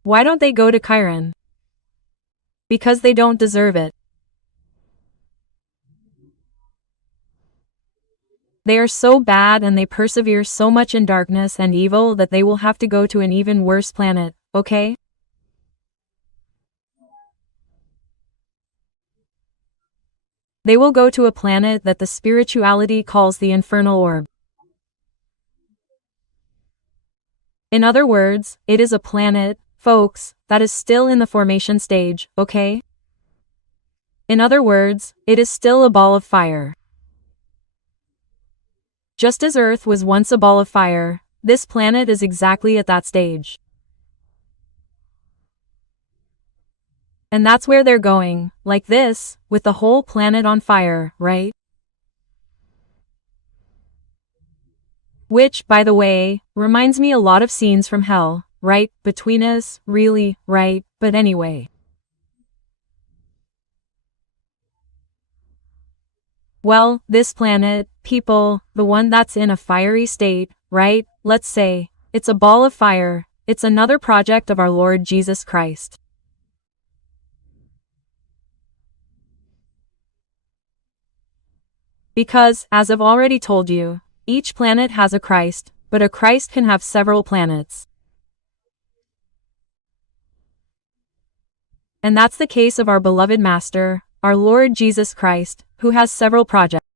Why don't they go to Chiron? Because they don't deserve it. They are so bad and they persevere so much in darkness and evil that they will have to go to an even worse planet, okay? They will go to a planet that the spirituality calls the infernal orb. In other words, it is a planet, folks, that is still in the formation stage, okay? In other words, it is still a ball of fire. Just as Earth was once a ball of fire, this planet is exactly at that stage. And that's where they're going, like this, with the whole planet on fire, right? Which, by the way, reminds me a lot of scenes from hell, right, between us, really, right, but anyway. Well, this planet, people, the one that's in a fiery state, right, let's say, it's a ball of fire, it's another project of our Lord Jesus Christ. Because, as I've already told you, each planet has a Christ, but a Christ can have several planets. And that's the case of our beloved Master, our Lord Jesus Christ, who has several projects.